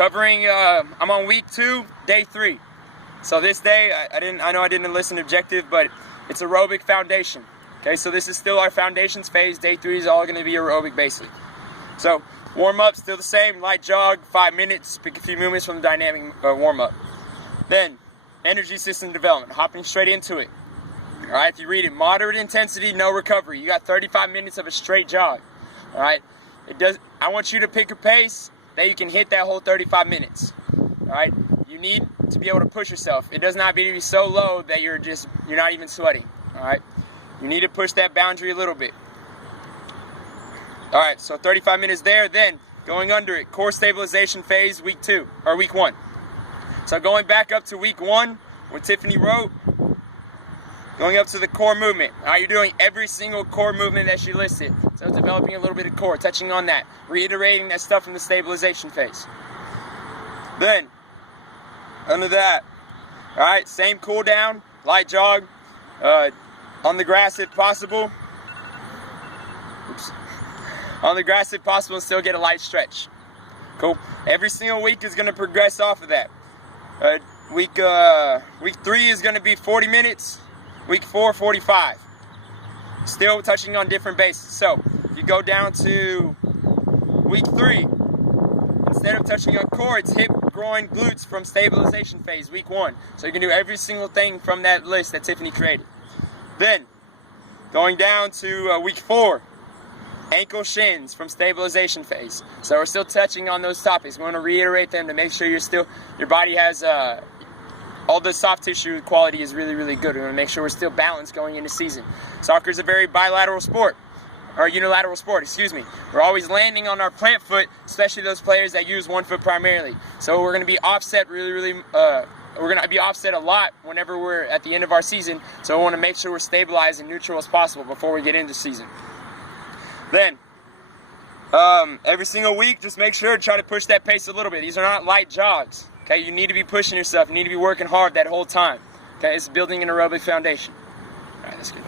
Covering, I'm on week 2, day 3. So this day, I know I didn't listen to objective, but it's aerobic foundation. Okay, so this is still our foundations phase. Day 3 is all going to be aerobic basic. So warm up, still the same, light jog, 5 minutes, pick a few movements from the dynamic warm up. Then, energy system development, hopping straight into it. All right, if you read it, moderate intensity, no recovery. You got 35 minutes of a straight jog. All right, I want you to pick a pace that you can hit that whole 35 minutes. All right, you need to be able to push yourself. It does not need to be so low that you're not even sweating. All right, you need to push that boundary a little bit. All right, so 35 minutes there. Then going under it, core stabilization phase, week 2 or week 1. So going back up to week 1, what Tiffany wrote, going up to the core movement. All right, you're doing every single core movement that she listed. So developing a little bit of core, touching on that, reiterating that stuff in the stabilization phase. Then, under that, all right, same cool down, light jog, on the grass if possible. Oops. On the grass if possible, and still get a light stretch. Cool. Every single week is going to progress off of that. Week 3 is going to be 40 minutes. Week 4, 45. Still touching on different bases. So, you go down to week 3. Instead of touching on core, it's hip, groin, glutes from stabilization phase, week 1. So you can do every single thing from that list that Tiffany created. Then, going down to week 4. Ankle shins from stabilization phase. So we're still touching on those topics. We want to reiterate them to make sure your body has all the soft tissue quality is really, really good. We want to make sure we're still balanced going into season. Soccer is a very bilateral sport, or unilateral sport, excuse me. We're always landing on our plant foot, especially those players that use one foot primarily. So we're going to be offset we're going to be offset a lot whenever we're at the end of our season. So we want to make sure we're stabilized and neutral as possible before we get into season. Then, every single week, just make sure to try to push that pace a little bit. These are not light jogs. Okay, you need to be pushing yourself. You need to be working hard that whole time. Okay, it's building an aerobic foundation. All right, that's good.